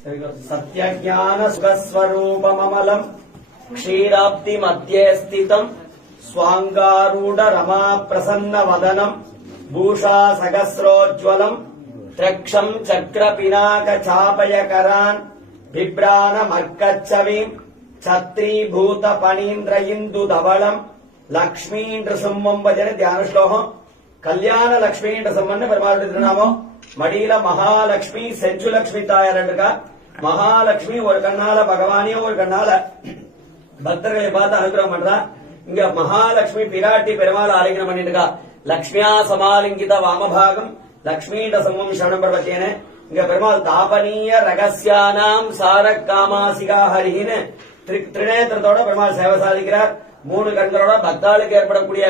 सत्यज्ञान सुखस्वरूपममलम् क्षीराब्धि मध्ये स्थितम् स्वाङ्गारूढ रमा प्रसन्न वदनम् भूषा सहस्रोज्ज्वलम् त्रक्षम् चक्र पिनाक चापयकरान् बिभ्राणमर्कच्छवीम् छत्रीभूत पणीन्द्र इन्दु धवलम् लक्ष्मी नृसिंहम् भजन ध्यान श्लोकम् कल्याण लक्ष्मी नृसिंहन् பெருமாளுடைய திருநாமம் மடியில மகாலட்சுமி செஞ்சுலட்சுமி தாயார் இருக்கா மகாலட்சுமி ஒரு கண்ணால பகவானையும் ஒரு கண்ணால பக்தர்களை பார்த்து அனுகிரகம் பண்றா இங்க மகாலட்சுமி பிராட்டி பெருமாள் ஆலிங்கனம் பண்ணிட்டு இருக்கா லக்ஷ்மியா சமாலிங்கித வாமபாகம் லக்ஷ்மி நரசிம்மம் சரணம் பிரபத்தியனே இங்க பெருமாள் தாபனீய ரகசியானாம் சாரக் காமாசிகா ஹரின்னு திரிநேத்திரத்தோட பெருமாள் சேவை சாதிக்கிறார் மூணு கண்களோட பக்தாளுக்கு ஏற்படக்கூடிய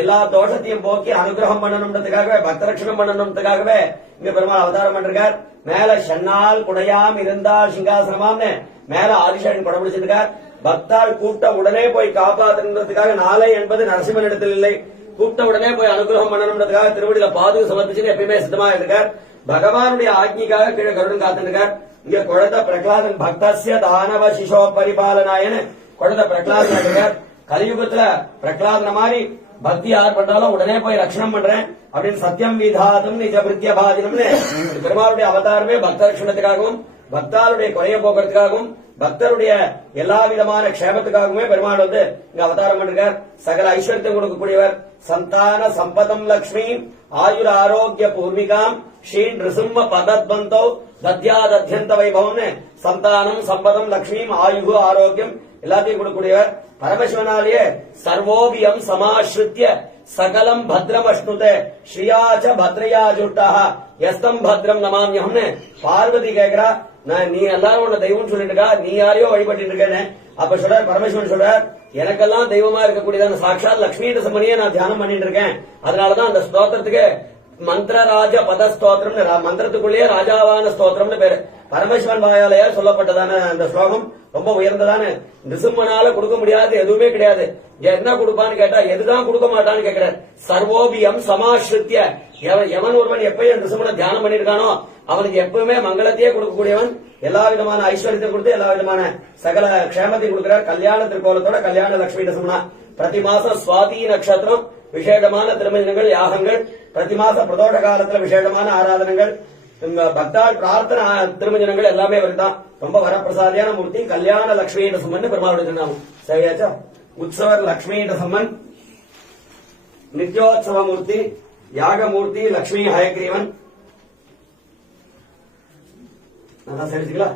எல்லா தோஷத்தையும் போக்கி அனுகிரகம் பண்ணணும்ன்றதுக்காகவே பக்தரட்சணம் பண்ணணும்ன்றதுக்காகவே இங்க பெருமாள் அவதாரம் பண்றார் மேல ஷன்னால் குடையாம் இருந்தால் சிங்காசனமாம்னு மேல ஆதிசேஷன் கொடை பிடிச்சிருக்கார் பக்தாள் கூப்பிட்ட உடனே போய் காப்பாத்துறதுக்காக நாளை என்பது நரசிம்மன் இடத்தில் இல்லை கூப்பிட்ட உடனே போய் அனுகிரகம் பண்ணணும்ன்றதுக்காக திருவடியில பாதுகா சமர்ப்பிச்சு எப்பயுமே சித்தமா இருக்கார் பகவானுடைய ஆக்ஞிக்காக கீழே கருடன் காத்துருக்கார் இங்க குழந்தை பிரகலாதன் பக்தசிய தானவ சிசோ பரிபாலனாயன்னு குழந்தை பிரகலாதன் இருக்கார் கலியுகத்துல பிரகலாதன மாதிரி பக்தி யார் பண்றாலும் உடனே போய் ரட்சணம் பண்றேன் அப்படின்னு சத்தியம் விதாதம் நிஜ பிரித்திய பாதினம்னு பெருமாளுடைய அவதாரமே பக்த ரட்சணத்துக்காகவும் பக்தாளுடைய குறைய போக்குறதுக்காகவும் பக்தருடைய எல்லா விதமான க்ஷேமத்துக்காகவுமே பெருமாள் வந்து இங்க அவதாரம் பண்ணிருக்கார் சகல ஐஸ்வர்யத்தை கொடுக்கக்கூடியவர் சந்தான சம்பதம் லட்சுமி ஆயுர ஆரோக்கிய பூர்விகாம் ஸ்ரீ நிருசிம்ம பதத்வந்தோ தத்யாதத்யந்த வைபவம்னு சந்தானம் சம்பதம் லட்சுமி ஆயுகு ஆரோக்கியம் எல்லாத்தையும் கொடுக்கக்கூடியவர் பரமசிவனாலேயே சர்வோபியம் சமாஸ்ருத்திய சகலம் பத்ரம் அஷ்ணுதே ஸ்ரீயாச்ச பத்ரயா ஜுட்டா எஸ்தம் பத்ரம் நமாமியம்னு பார்வதி கேக்குறா நீ எல்லாரும் உன்ன தெய்வம் சொல்லிட்டு இருக்கா நீ யாரையோ வழிபட்டு இருக்கேன்னு அப்ப சொல்றார் பரமேஸ்வரன் சொல்றார் எனக்கெல்லாம் தெய்வமா இருக்கக்கூடியதான சாட்சாத் லட்சுமி நரசிம்மனையே நான் தியானம் பண்ணிட்டு இருக்கேன் அதனாலதான் அந்த ஸ்தோத்திரத்துக்கு மந்திரராஜ பத ஸ்தோத்திரம் மந்திரத்துக்குள்ளேயே ராஜாவான ஸ்தோத்திரம்னு பேரு பரமேஸ்வரன் வாயாலேயே சொல்லப்பட்டதான அந்த ஸ்லோகம் ரொம்ப உயர்ந்ததான நிருசிம்மனால கொடுக்க முடியாது எதுவுமே கிடையாது என்ன கொடுப்பான்னு கேட்டா எதுதான் கொடுக்க மாட்டான்னு கேட்கிறார் சர்வோபியம் சமாஸ்ருத்திய எவன் ஒருவன் எப்பயும் நிருசிம்மனை தியானம் பண்ணிருக்கானோ அவனுக்கு எப்பவுமே மங்களத்தையே கொடுக்கக்கூடியவன் எல்லா விதமான ஐஸ்வர்யத்தை கொடுத்து எல்லா விதமான சகல க்ஷேமத்தையும் கொடுக்கிறார் கல்யாண திருக்கோலத்தோட கல்யாண லட்சுமி நரசிம்மனா பிரதி மாசம் சுவாதி நட்சத்திரம் விசேஷமான திருமணங்கள் யாகங்கள் பிரதி மாச பிரதோஷ காலத்துல விசேஷமான ஆராதனைகள் பக்தாள் பிரார்த்தனை திருமஞ்சனங்கள் எல்லாமே வருதான் ரொம்ப வரப்பிரசாதியான மூர்த்தி கல்யாண லட்சுமி நரசிம்மன் பெருமாளுடைய திருநாமம் சரியாச்சா உற்சவர் லட்சுமி நரசிம்மன் நித்யோத்சவ மூர்த்தி யாகமூர்த்தி லட்சுமி ஹயக்ரீவன் நல்லா சரிச்சுங்களா